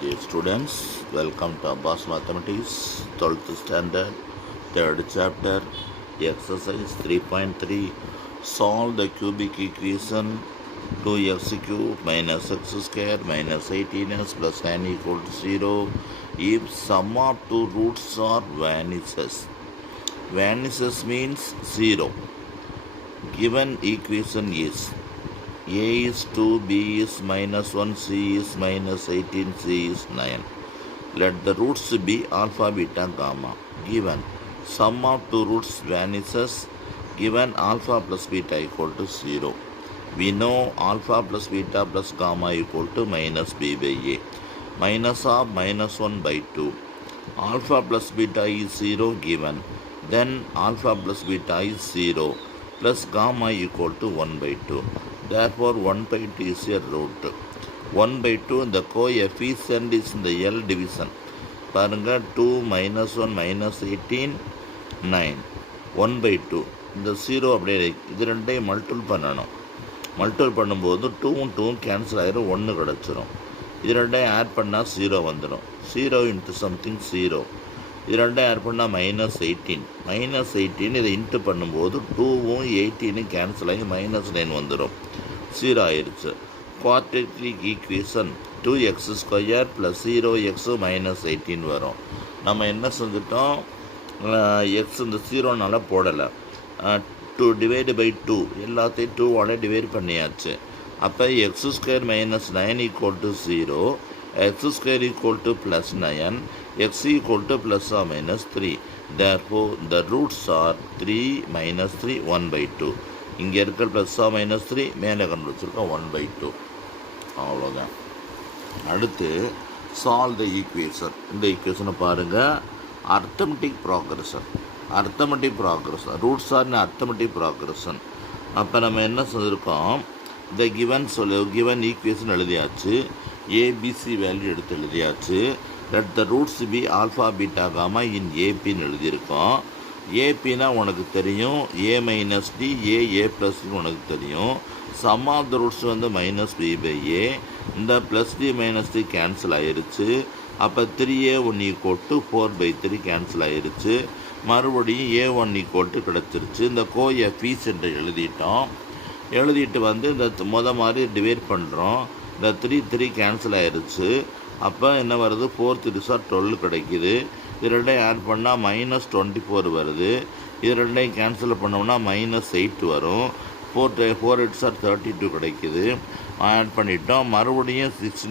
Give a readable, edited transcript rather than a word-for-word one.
Dear students, welcome to Abbas Mathematics, 12th standard, 3rd chapter, exercise 3.3. Solve the cubic equation 2x cube minus x square minus 18x plus 9 equal to 0 if sum of two roots are vanishes. Vanishes means 0. Given equation is a is 2, b is minus 1, c is minus 18, c is 9. Let the roots be alpha, beta, gamma. Given sum of two roots vanishes, given alpha plus beta equal to 0. We know alpha plus beta plus gamma equal to minus b by a. Minus of minus 1 by 2. Alpha plus beta is 0 given. Then alpha plus beta is 0 plus gamma equal to 1 by 2. Therefore, 1 by 2 is a root. 1 by 2, the coefficient is in the L division. பாருங்க 2 minus 1 minus 18, 9. 1 by 2. இந்த 0 அப்படியே இது ரெண்டையும் multiple பண்ணணும். Multiple பண்ணும்போது 2ம் 2ம் cancel ஆகிடும், 1 கிடச்சிரும். இது ரெண்டையும் ஆட் பண்ணால் 0 வந்துடும். 0 இன்ட்டு சம்திங் 0. இது ரெண்டையும் ஆட் பண்ணால் மைனஸ் 18. மைனஸ் 18 இதை இன்ட்டு பண்ணும்போது 2ம் 18ம் கேன்சல் ஆகி மைனஸ் 9 வந்துடும். 0 ஆயிடுச்சு. Quadratic equation 2x square plus 0x minus 18 வரும். நம்ம என்ன செஞ்சிட்டோம், எக்ஸ் இந்த 0னால போடலை. 2 டிவைடு பை 2 எல்லாத்தையும் 2வால் டிவைட் பண்ணியாச்சு. அப்போ X square minus 9 equal to 0, X square equal to plus 9, x equal to plus or minus 3. Therefore, the roots are 3 minus 3, 1 by 2. இங்கே இருக்கிற plus or minus 3, மேலே கண்டுபிடிச்சிருக்கோம் 1 by 2. அவ்வளோதான். அடுத்து சால்வ் த ஈக்குவேஷன். இந்த ஈக்குவேஷனை பாருங்கள். Arithmetic progression. Arithmetic progression roots ஆர்னு அர்த்தமெட்டிக் ப்ராக்ரஷன். அப்போ நம்ம என்ன சொல்லியிருக்கோம், இந்த கிவன் ஈக்குவேஷன் எழுதியாச்சு. ஏபிசி வேல்யூ எடுத்து எழுதியாச்சு. let the roots be alpha beta gamma in ஏபின்னு எழுதியிருக்கோம். ஏபின்னா உனக்கு தெரியும் A minus D A plus D உனக்கு தெரியும். சம் ஆஃப் த ரூட்ஸ் வந்து மைனஸ் பி பை ஏ. இந்த plus D minus D cancel ஆகிருச்சு. அப்போ 3a1 ஈக்குவல் டு 4/3 கேன்சல் ஆகிருச்சு. மறுபடியும் a1 ஈக்குவல் டு கிடச்சிருச்சு. இந்த கோஎஃபிஷியன்ட்டை எழுதிட்டோம். எழுதிட்டு வந்து இந்த மாதிரி டிவைட் பண்ணுறோம். இந்த 3 கேன்சல் ஆகிருச்சு. அப்போ என்ன வருது, 4 3s 12 கிடைக்குது. இது ரெண்டையும் ஆட் பண்ணால் மைனஸ் 24 வருது. இது ரெண்டையும் கேன்சல் பண்ணோம்னா மைனஸ் 8 வரும். 4 8s 32 கிடைக்குது. ஆட் பண்ணிட்டோம். மறுபடியும் 6